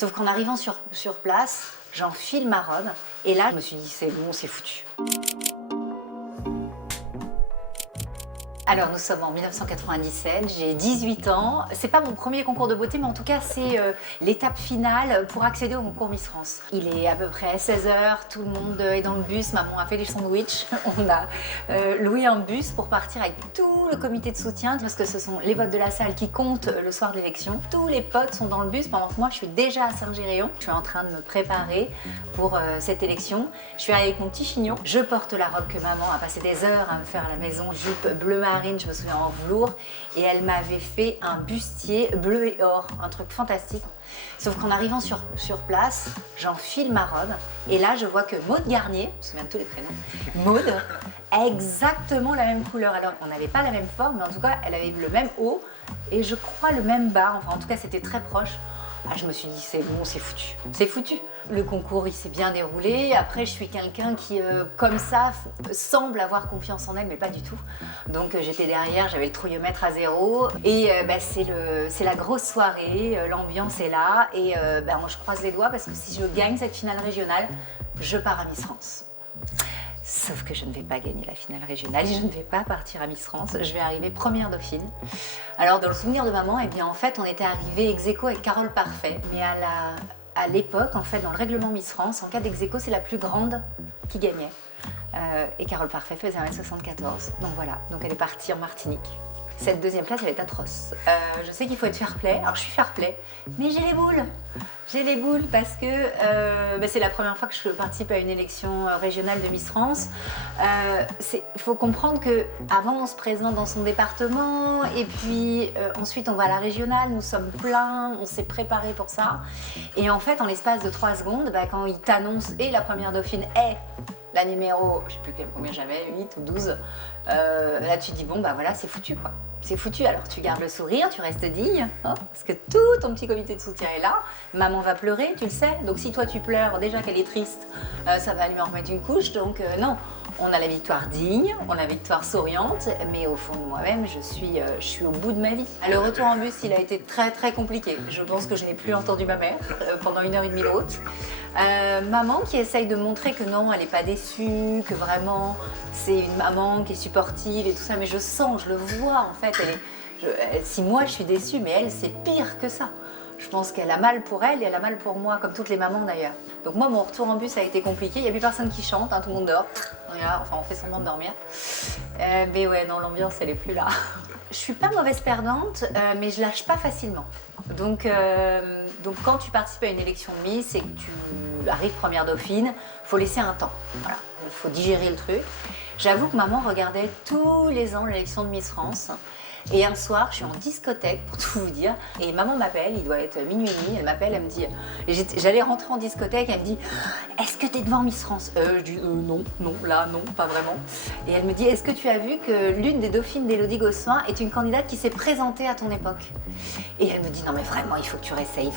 Sauf qu'en arrivant sur place, j'enfile ma robe et là, je me suis dit, c'est bon, c'est foutu. Alors nous sommes en 1997, j'ai 18 ans. C'est pas mon premier concours de beauté, mais en tout cas c'est l'étape finale pour accéder au concours Miss France. Il est à peu près 16h, tout le monde est dans le bus, maman a fait des sandwichs. On a loué un bus pour partir avec tout le comité de soutien, parce que ce sont les votes de la salle qui comptent le soir de l'élection. Tous les potes sont dans le bus pendant que moi je suis déjà à Saint-Géréon. Je suis en train de me préparer pour cette élection. Je suis arrivée avec mon petit chignon. Je porte la robe que maman a passé des heures à me faire à la maison, jupe bleu marine, je me souviens en velours, et elle m'avait fait un bustier bleu et or, un truc fantastique. Sauf qu'en arrivant sur place, j'enfile ma robe et là je vois que Maude Garnier, je me souviens de tous les prénoms, Maude, a exactement la même couleur. Alors on n'avait pas la même forme, mais en tout cas elle avait le même haut et je crois le même bas, enfin en tout cas c'était très proche. Ah, je me suis dit, c'est bon, c'est foutu. C'est foutu. Le concours, il s'est bien déroulé. Après, je suis quelqu'un qui, comme ça, semble avoir confiance en elle, mais pas du tout. Donc, j'étais derrière, j'avais le trouillomètre à 0. Et c'est la grosse soirée, l'ambiance est là. Et je croise les doigts parce que si je gagne cette finale régionale, je pars à Miss France. Sauf que je ne vais pas gagner la finale régionale, je ne vais pas partir à Miss France, je vais arriver première dauphine. Alors dans le souvenir de maman, en fait on était arrivé ex-aequo avec Carole Parfait. Mais à l'époque, en fait, dans le règlement Miss France, en cas d'ex-aequo, c'est la plus grande qui gagnait. Et Carole Parfait faisait 1m74, donc voilà, donc elle est partie en Martinique. Cette deuxième place, elle est atroce. Je sais qu'il faut être fair-play, alors je suis fair-play, mais j'ai les boules. J'ai les boules parce que c'est la première fois que je participe à une élection régionale de Miss France. Il faut comprendre qu'avant, on se présente dans son département et puis ensuite, on va à la régionale, nous sommes pleins, on s'est préparé pour ça. Et en fait, en l'espace de 3 secondes, quand ils t'annoncent et la première dauphine est la numéro, je ne sais plus combien j'avais, 8 ou 12, là tu te dis bon voilà, c'est foutu quoi. C'est foutu, alors tu gardes le sourire, tu restes digne, hein, parce que tout ton petit comité de soutien est là. Maman va pleurer, tu le sais, donc si toi tu pleures, déjà qu'elle est triste, ça va lui en remettre une couche, donc non. On a la victoire digne, on a la victoire souriante, mais au fond de moi-même, je suis au bout de ma vie. Le retour en bus, il a été très très compliqué. Je pense que je n'ai plus entendu ma mère pendant 1h30 de route. Maman qui essaye de montrer que non, elle n'est pas déçue, que vraiment c'est une maman qui est supportive et tout ça, mais je sens, je le vois en fait. Si moi je suis déçue, mais elle c'est pire que ça. Je pense qu'elle a mal pour elle et elle a mal pour moi, comme toutes les mamans d'ailleurs. Donc moi, mon retour en bus a été compliqué. Il n'y a plus personne qui chante, hein, tout le monde dort. Enfin, on fait semblant de dormir. Mais ouais, non, l'ambiance, elle est plus là. Je suis pas mauvaise perdante, mais je lâche pas facilement. Donc quand tu participes à une élection de Miss et que tu arrives première dauphine, faut laisser un temps. Voilà, il faut digérer le truc. J'avoue que maman regardait tous les ans l'élection de Miss France. Et un soir, je suis en discothèque, pour tout vous dire, et maman m'appelle, il doit être minuit et demi, elle m'appelle, elle me dit, j'allais rentrer en discothèque, elle me dit, est-ce que t'es devant Miss France? Je dis, non, là, non, pas vraiment. Et elle me dit, est-ce que tu as vu que l'une des dauphines d'Élodie Gossuin est une candidate qui s'est présentée à ton époque? Et elle me dit, non mais vraiment, il faut que tu réessayes,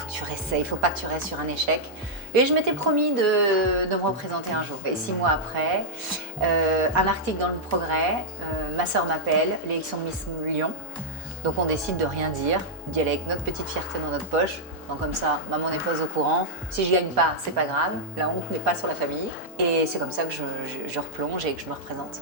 il faut pas que tu restes sur un échec. Et je m'étais promis de me représenter un jour. Et 6 mois après, un article dans le Progrès, ma soeur m'appelle, l'élection de Miss Lyon. Donc on décide de rien dire, d'y aller avec notre petite fierté dans notre poche. Donc comme ça, maman n'est pas au courant. Si je gagne pas, c'est pas grave. La honte n'est pas sur la famille. Et c'est comme ça que je replonge et que je me représente.